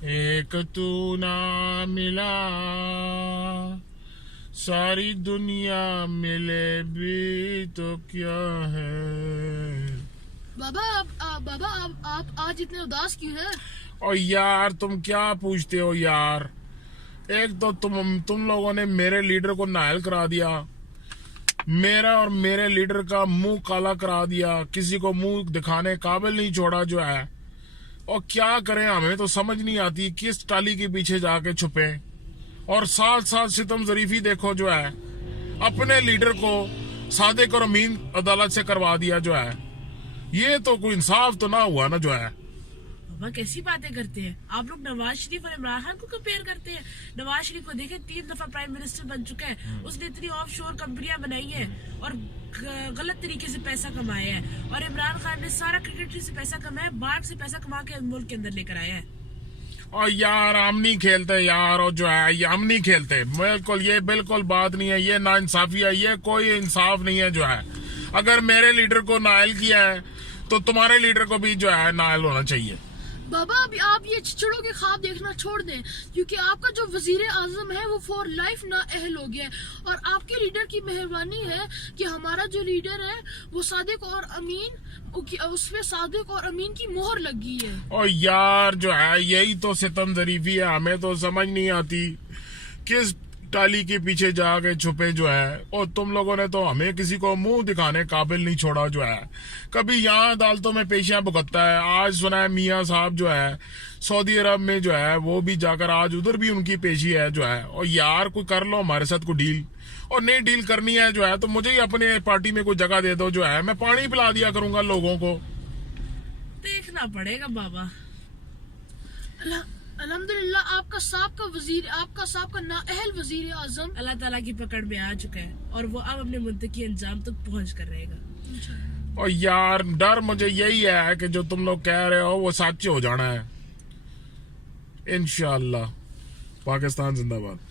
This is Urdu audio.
ایک تو نہ ملا ساری دنیا ملے بھی تو کیا ہے. بابا آپ آج اتنے اداس کیوں ہیں؟ اور یار تم کیا پوچھتے ہو یار. ایک تو تم لوگوں نے میرے لیڈر کو نااہل کرا دیا, میرا اور میرے لیڈر کا منہ کالا کرا دیا, کسی کو منہ دکھانے قابل نہیں چھوڑا جو ہے. اور کیا کریں, ہمیں تو سمجھ نہیں آتی کس ٹالی کے پیچھے جا کے چھپیں. اور ساتھ ساتھ ستم ظریفی دیکھو جو ہے, اپنے لیڈر کو صادق اور امین عدالت سے کروا دیا جو ہے. یہ تو کوئی انصاف تو نہ ہوا نا جو ہے. بابا کیسی باتیں کرتے ہیں آپ لوگ. نواز شریف اور عمران خان کو کمپیئر کرتے ہیں. نواز شریف کو دیکھیں 3 دفعہ پرائم منسٹر بن چکا ہے, اس نے اتنی آف شور کمپنیاں بنائی ہیں اور غلط طریقے سے پیسہ کمایا ہے. اور عمران خان نے سارا کرکٹری سے پیسہ کمایا, باہر سے پیسہ کما کے ملک کے اندر لے کر آیا ہے. اور یار ہم نہیں کھیلتے یار, اور جو ہے ہم نہیں کھیلتے بالکل. یہ بالکل بات نہیں ہے, یہ نا انصافی ہے, یہ کوئی انصاف نہیں ہے جو ہے. اگر میرے لیڈر کو نااہل کیا ہے تو تمہارے لیڈر کو بھی جو ہے نااہل ہونا چاہیے. بابا ابھی آپ یہ چچڑوں کے خواب دیکھنا چھوڑ دیں, کیونکہ آپ کا جو وزیر اعظم ہے وہ فور لائف نااہل ہو گیا ہے. اور آپ کے لیڈر کی مہربانی ہے کہ ہمارا جو لیڈر ہے وہ صادق اور امین, اس پہ صادق اور امین کی مہر لگ گئی ہے. اور یار جو ہے یہی تو ستم ظریفی ہے, ہمیں تو سمجھ نہیں آتی کس ٹالی کے پیچھے جا کے چھپے جو ہے. اور تم لوگوں نے تو ہمیں کسی کو منہ دکھانے قابل نہیں چھوڑا جو ہے. کبھی یہاں عدالتوں میں پیشیاں بھگتتا ہے, آج سنا ہے میاں صاحب جو ہے سعودی عرب میں جو ہے وہ بھی جا کر آج ادھر بھی ان کی پیشی ہے جو ہے. اور یار کوئی کر لو ہمارے ساتھ کوئی ڈیل, اور نہیں ڈیل کرنی ہے جو ہے تو مجھے ہی اپنے پارٹی میں کوئی جگہ دے دو جو ہے, میں پانی پلا دیا کروں گا لوگوں کو. دیکھنا پڑے گا بابا. الحمدللہ آپ کا سابقہ نااہل وزیر اعظم اللہ تعالیٰ کی پکڑ میں آ چکا ہے اور وہ اب اپنے منطقی انجام تک پہنچ کر رہے گا. اور یار ڈر مجھے یہی ہے کہ جو تم لوگ کہہ رہے ہو وہ سچ ہو جانا ہے انشاءاللہ. پاکستان زندہ باد.